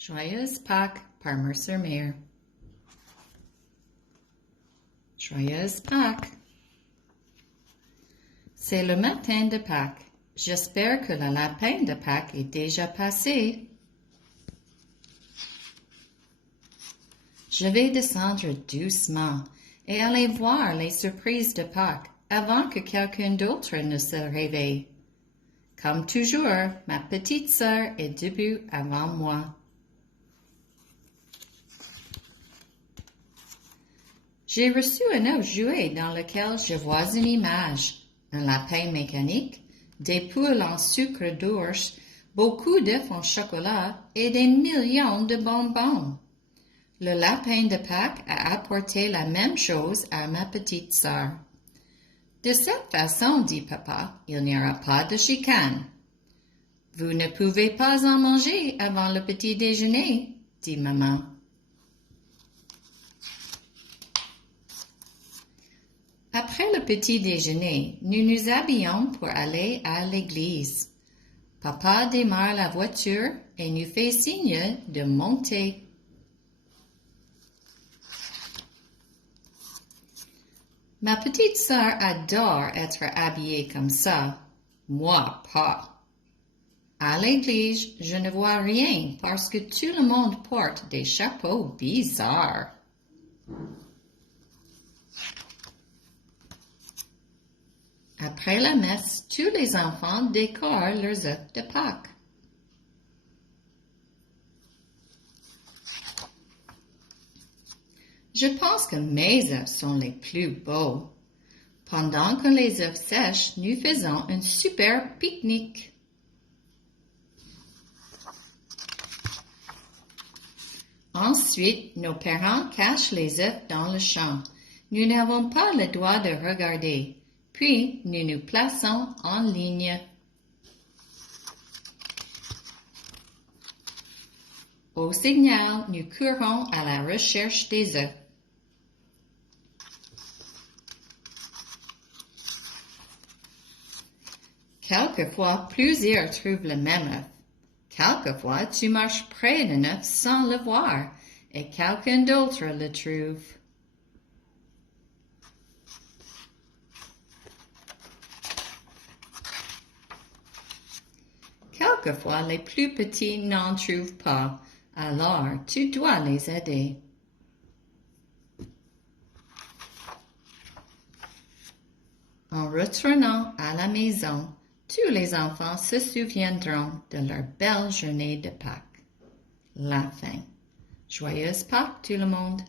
Joyeuses Paques par Mercer. Joyeuses Paques. C'est le matin de Pâques. J'espère que le lapin de Pâques est déjà passé. Je vais descendre doucement et aller voir les surprises de Pâques avant que quelqu'un d'autre ne se réveille. Comme toujours, ma petite sœur est debout avant moi. J'ai reçu un autre jouet dans lequel je vois une image, un lapin mécanique, des poules en sucre d'orge, beaucoup d'œufs en chocolat et des millions de bonbons. Le lapin de Pâques a apporté la même chose à ma petite sœur. De cette façon, dit papa, il n'y aura pas de chicane. Vous ne pouvez pas en manger avant le petit déjeuner, dit maman. Après le petit déjeuner, nous nous habillons pour aller à l'église. Papa démarre la voiture et nous fait signe de monter. Ma petite sœur adore être habillée comme ça. Moi, pas. À l'église, je ne vois rien parce que tout le monde porte des chapeaux bizarres. Après la messe, tous les enfants décorent leurs œufs de Pâques. Je pense que mes œufs sont les plus beaux. Pendant que les œufs sèchent, nous faisons un super pique-nique. Ensuite, nos parents cachent les œufs dans le champ. Nous n'avons pas le droit de regarder. Puis, nous nous plaçons en ligne. Au signal, nous courons à la recherche des œufs. Quelquefois, plusieurs trouvent le même œuf. Quelquefois, tu marches près d'un œuf sans le voir et quelqu'un d'autre le trouve. Quelquefois, les plus petits n'en trouvent pas, alors tu dois les aider. En retournant à la maison, tous les enfants se souviendront de leur belle journée de Pâques. La fin. Joyeuses Pâques tout le monde!